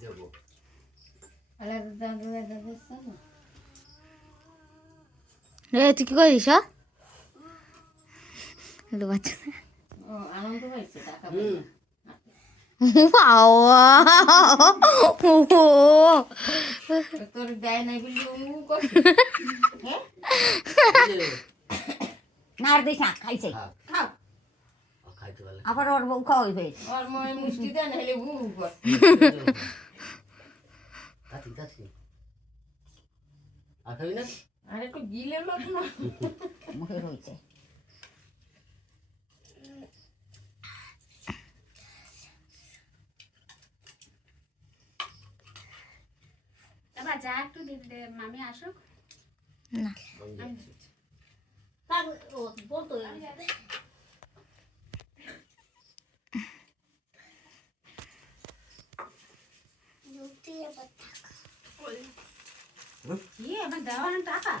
দেবো তুই কি করিস বাচ্চা আনন্দ পাইছে টাকা তোর দেয় নাই বলি নার দিস না খাইছে খাও খাইতে পারলে আবার ওর বউ খাওয়াইবে ওর মনে মুষ্টি দেন হেলে কাছি কাছি আর খাবি না আর একটু গিলে লোক না মুখে রয়েছে যা একটু দিদি মামি আসুক না বলতো আমার দেওয়া টাকা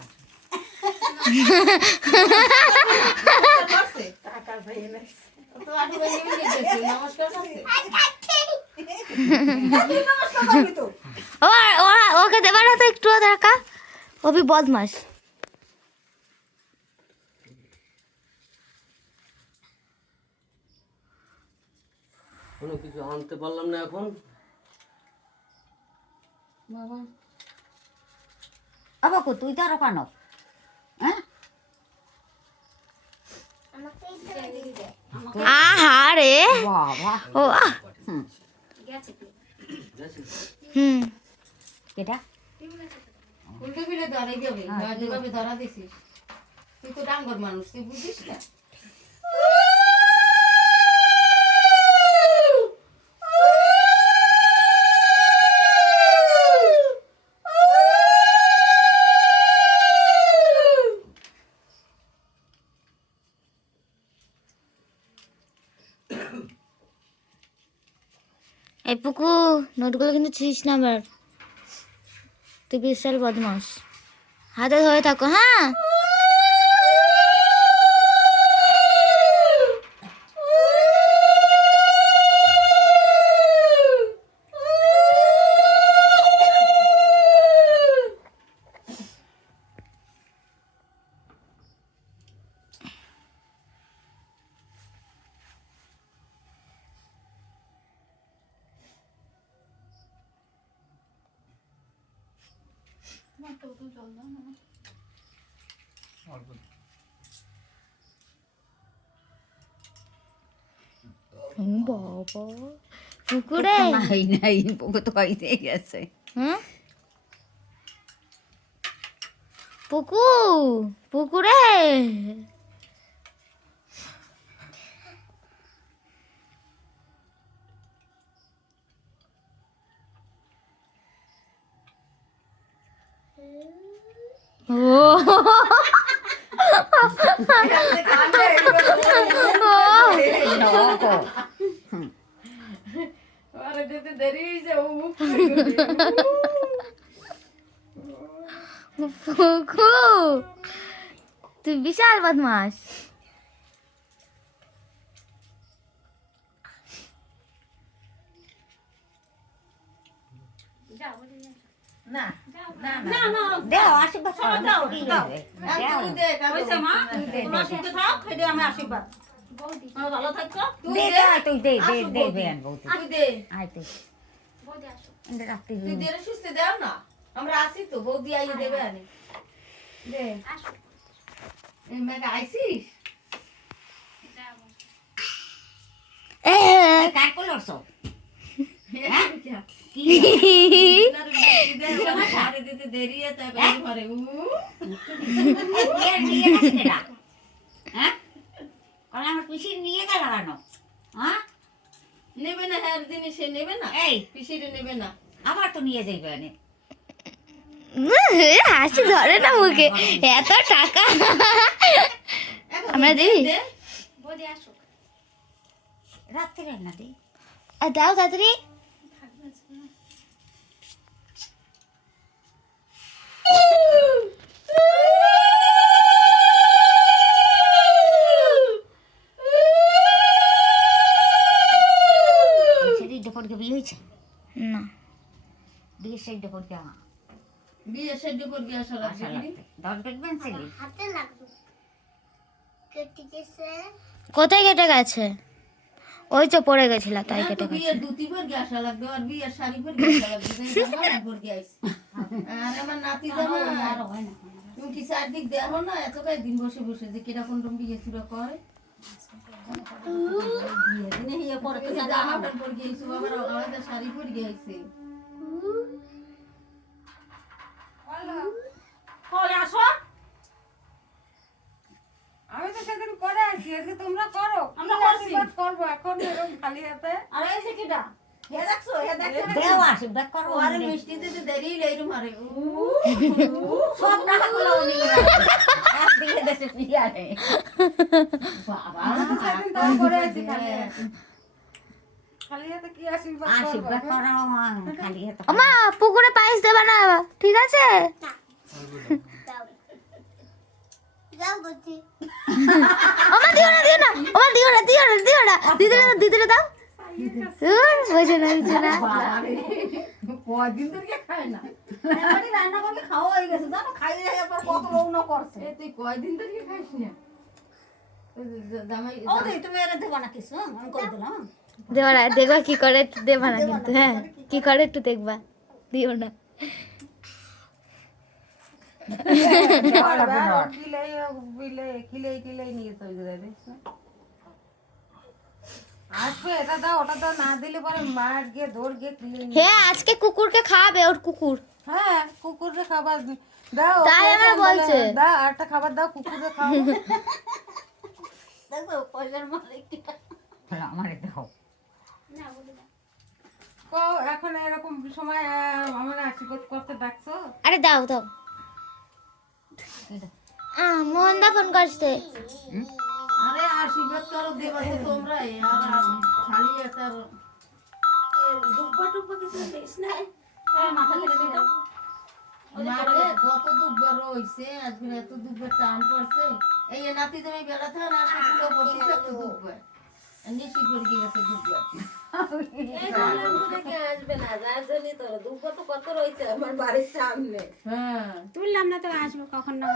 টাকা ভাই তো আটু ভাই নমস্কার ওকে দেবার না তো একটু টাকা ওবি বদমাস কোনো কিছু আনতে পারলাম না এখন বাবা আবাকু তুই তো আরো কানো হ্যাঁ আহা রে বাবা ও গেছে হুম কেটা উল্টো ফিরে ধরাই যাবে যেভাবে ধরা দিছিস তুই তো ডাঙ্গর মানুষ তুই বুঝিস না এই পুকু নোটগুলো কিন্তু ছিস না আবার তুই বিশাল বদমাস হাতে ধরে থাকো হ্যাঁ বাবা পুকুরে নাই নাই পুকুর তো হইতে গেছে হুম পুকু পুকুরে আরে যেতে দেরি হয়েছে ও মুখ পুকু তুই বিশাল বদমাস না না না না দেও আশীর্বাদ করো দাও, কি দাও। হবে? তুই দে হয়েছে মা দে তোমার সুখে থাক খেয়ে আমার আশীর্বাদ বৌদি আমার ভালো থাকছো তুই দে দে দে তুই দে দে আসো দে বৌদি। বেন বউতি তুই দে আয় তুই বৌদি আসো এন্ড রাখতে তুই দে সুস্থ দাও না আমরা আসি তো বৌদি আইয়ে দেবে আনি দে আসো এই মেঘা আইছিস যাবো কার কলরছ কি ঘরে দিতে দেরি আছে ঘরে নিয়ে নিয়ে গেছে কেডা হ্যাঁ কলা আমার পিসি নিয়ে গেল কেন হ্যাঁ নেবে না হ্যাঁ জিনিস সে নেবে না এই পিসিরে নেবে না আবার তো নিয়ে যাইবে আনে হাসি ধরে না মুখে এত টাকা আমরা দিই দে বৌদি আসো রাত্রে না দি দাও তাড়াতাড়ি সেটি ডপর গবি হয়েছে না বিয়ে সেদ্ধ করতে আমার বিয়ে সেদ্ধ করে দিয়ে আসা লাগবে আশা লাগবে দশ দেখবেন ছেলে কোথায় কেটে গেছে? ওই তো পড়ে গেছিল তাই না, তো কেটে গেছে। বিয়ের ধুতি পরে দিয়ে আসা লাগবে আর বিয়ের শাড়ি পরে দিয়ে আসা লাগবে তাই জামা পরে দিয়ে আইছি। আর আমার নাতি জামা তুমি কি চারদিক দেখো না এত দিন বসে বসে যে কিরকম বিয়ে শুরু করে জামা প্যান্ট পরে গিয়েছো আবার আলাদা শাড়ি পরে গিয়েছে কই আসো আমি তো সেদিন করে আছি আজকে তোমরা করো আমরা আমরা করছি। আশীর্বাদ করবো এখন এরকম খালি হাতে আরে এই যে কিটা হে দেখছো হে দেখছো দেও আশীর্বাদ করো আরে মিষ্টি দিতে দেরি লেইরু মারে সব টাকা গুলো উনি এক দিয়ে দেশে পিয়ারে বাবা সেদিন তাও করে আছি খালি হাতে। খালি হাতে কি আশীর্বাদ করবো আশীর্বাদ করো খালি হাতে ওমা পুকুরে পায়েস দেবে না ঠিক আছে? ওমা দিও না দিও না ওমা দিও না দিও না দিও না দিদিরে দাও বুঝে না বুঝে না। কয়দিন ধরে খায় না এমনি রান্না করে খাওয়া হয়ে গেছে জানো খাই দেয় পর কত রৌনা করছে এ তুই কয়দিন ধরে খাইস না জামাই ও দেই তুমি এর দেব না কিছু আমি করে দিলাম দেবা না দেখবা কি করে একটু দেবা না কিন্তু হ্যাঁ কি করে একটু দেখবা দিও না। কিলেই নিয়ে চলে যায় দেখছো আসবে এটা দাও ওটা দাও না দিলে পরে মার গিয়ে দৌড় গিয়ে কিলে নিয়ে হ্যাঁ আজকে কুকুরকে খাওয়াবে ওর কুকুর। হ্যাঁ কুকুরকে খাবার দাও তাই ওকে আমার বলছে। দাও আরেকটা খাবার দাও কুকুরকে খাও দেখো পয়সার মালিক আমার দাও কো এখন এরকম সময় আমার আশীর্বাদ করতে ডাকছো আরে দাও দাও মোহনদা ফোন করছে। আরে আশীর্বাদ করো দেবা তো তোমরা আর খালি একটা দুব্বা টুব্বা কিছু দিস না মাথা লেগে দিল মারে কত দুব্বার হইছে আজকে এত দুব্বার টান পড়ছে এই যে নাতি তুমি বেলা থাকা না আসলে বলছি এত দুব্বার নিশি করে গেছে দুব্বার এই বললাম তো দেখে আসবে না যার জন্য তো দুব্বা তো কত রয়েছে আমার বাড়ির সামনে হ্যাঁ তুললাম না তো আসবো কখন না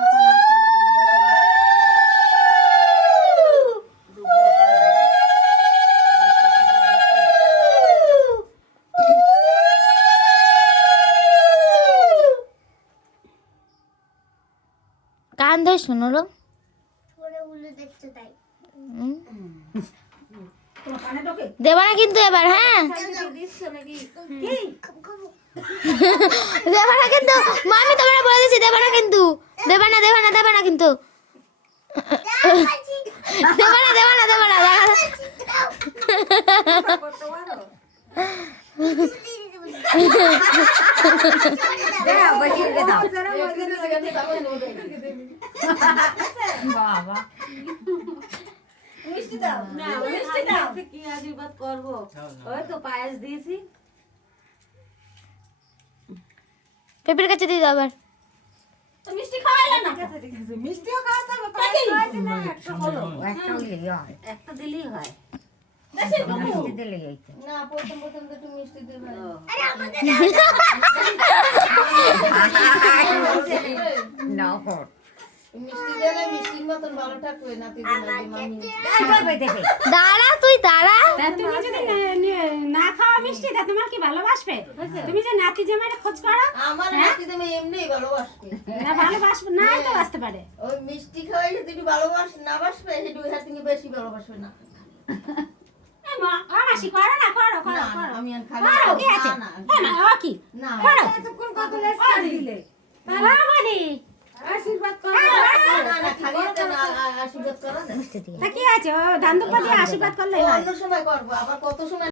কান ধরে শোনো লো তোমার কানে ঢোকে দেবা না কিন্তু এবার হ্যাঁ দিচ্ছ নাকি দেবা না কিন্তু মামি তোমরা বলে দিছি দেবা না কিন্তু দেবা না দেবা না দেবা না কিন্তু দেবা না দেবা না দেবা না দেও বসিয়ে দাও বাবা মিষ্টি দাও না মিষ্টি দাও কি আশীর্বাদ করবো ওই তো পায়েস দিয়েছি পেপির কাছে দিয়ে দাও আবার। তো মিষ্টি খাওয়াইলে না মিষ্টিও খাওয়াতে হবে নাকি? একটা হলো একটা হইলেই হয় একটা দিলেই হয় মিষ্টি দিলেই হইতো না প্রথম তো একটু মিষ্টি দেবে নাও হট মিষ্টি দিলে মিষ্টির মতন ভালো থাকবে নাতি দিলে মামি দেখবে দেখে দাঁড়া তুই দাঁড়া তুমি যদি না খাওয়া মিষ্টি তা তোমার কি ভালোবাসবে তুমি যে নাতি জামাইটা খোঁজ করো আমার নাতি তুমি এমনিই ভালোবাসবে না ভালোবাসবে না তো বাঁচতে পারে ওই মিষ্টি খাওয়াইলে তুই না বাসবে সেটু হাত থেকে বেশি ভালোবাসবে না এ মা মাসি করো না করো করো না, করো আমি আর খালি করো কি আছে না, না ও কি না করো এতক্ষণ কত লেসা দিলে তাহলে আমারই আশীর্বাদ করো না খালি হাতে না আশীর্বাদ করো না তা কি আছে ও ধান দুপা দিয়ে আশীর্বাদ করলে হয় অন্য সময় করবো আবার কত সময়